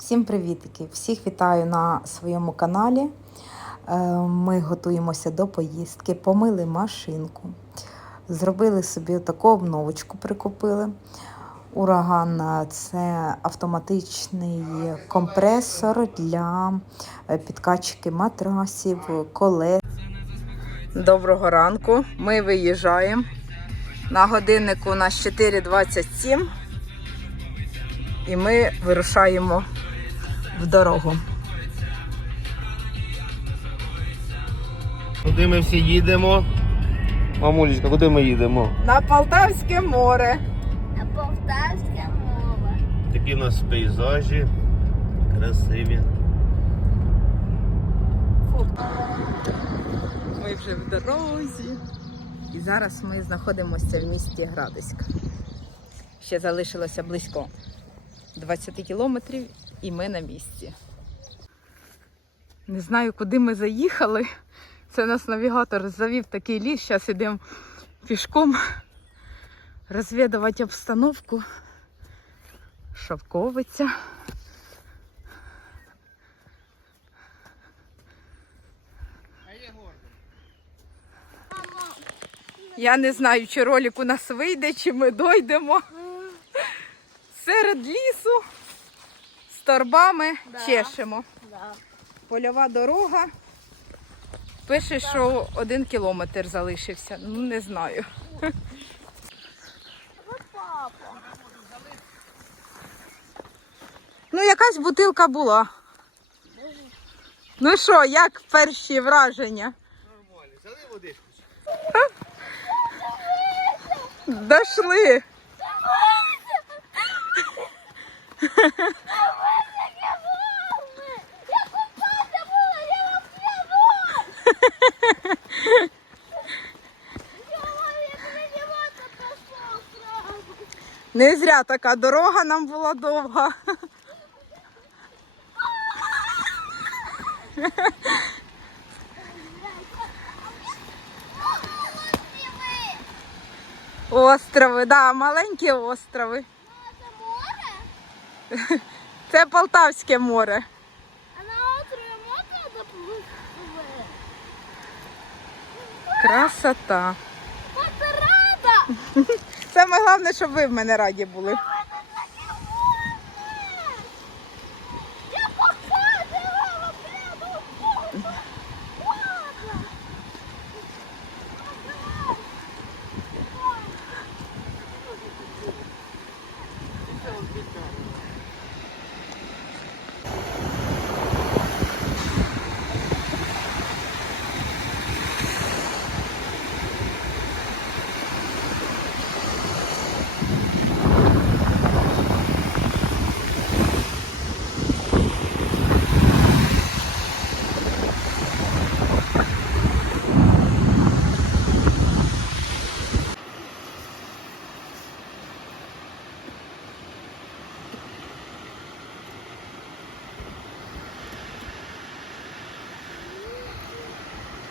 Всім привітики! Всіх вітаю на своєму каналі. Е, Ми готуємося до поїздки, помили машинку, зробили собі таку обновочку, прикупили. Ураган це автоматичний компресор для е, підкачки матрасів, колес. Доброго ранку. Ми виїжджаємо. На годиннику у нас 4.27 і ми вирушаємо в дорогу. Куди ми всі їдемо? Мамулечка, куди ми їдемо? На Полтавське море. На полтавська мова. Такі в нас пейзажі красиві. Ми вже в дорозі. І зараз ми знаходимося в місті Градиськ. Ще залишилося близько 20 кілометрів і ми на місці. Не знаю, куди ми заїхали. Це нас навігатор завів такий ліс. Зараз йдемо пішком розвідувати обстановку. Шовковиця. Я не знаю, чи ролик у нас вийде, чи ми дойдемо. Серед лісу торбами Да. чешемо. Да. Польова дорога. Пише, що один кілометр залишився. Ну, не знаю. Ну, якась бутилка була. Ну що, як перші враження? Нормально, взяли водичку? Дошли. Не зря така дорога нам була довга. Острови, да, маленькі острови. Это море? Це Полтавське море. А на острове можно доплыть? Красота. Рада! Саме головне, щоб ви в мене раді були.